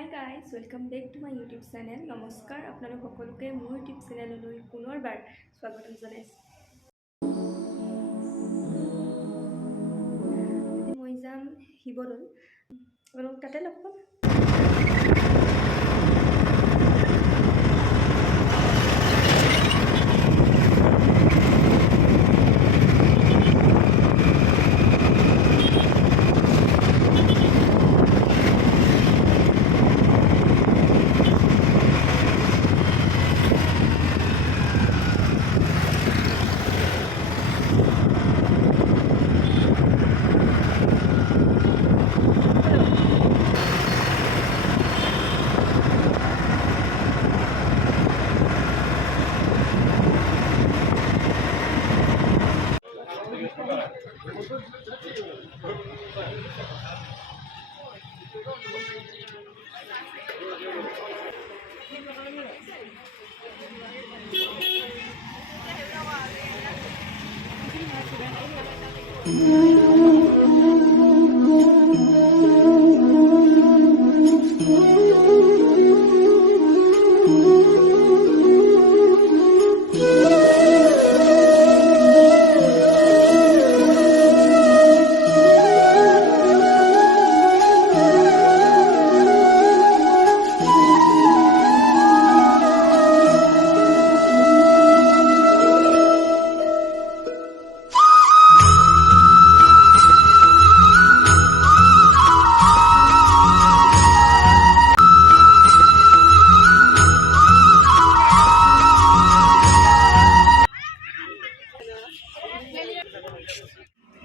Hi guys, welcome back to my YouTube channel. নমস্কাৰ, আপোনালোক সকলোকে মোৰ ইউটিউব চেনেললৈ পুনৰবাৰ স্বাগতম জনাইছোঁ। মই যাম শিৱদৌল, আপোনালোক তাতে লগ পাম।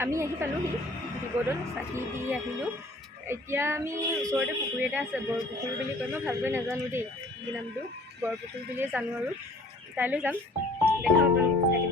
আমি আহি পালোহি শিৱদৌল, চাকি দি আহিলোঁ। এতিয়া আমি ওচৰতে পুখুৰী এটা আছে, বৰপুখুৰী বুলি কয়। মই ভালকৈ নাজানো দেই কি নামটো, বৰপুখুৰী বুলিয়ে জানো আৰু। তাইলৈ যাম, দেখাওঁ আপোনালোকক চাই।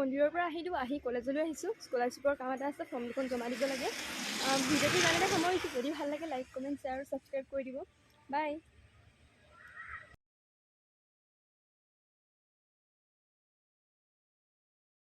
মন্দিৰৰ পৰা আহিলোঁ, আহি কলেজলৈ আহিছোঁ। স্কলাৰশ্বিপৰ কাম এটা আছে, ফৰ্ম দুখন জমা দিব লাগে। ভিডিঅ'টো ইমানতে সামৰিছোঁ। যদি ভাল লাগে লাইক, কমেণ্ট, শ্বেয়াৰ আৰু ছাবস্ক্ৰাইব কৰি দিব। বাই।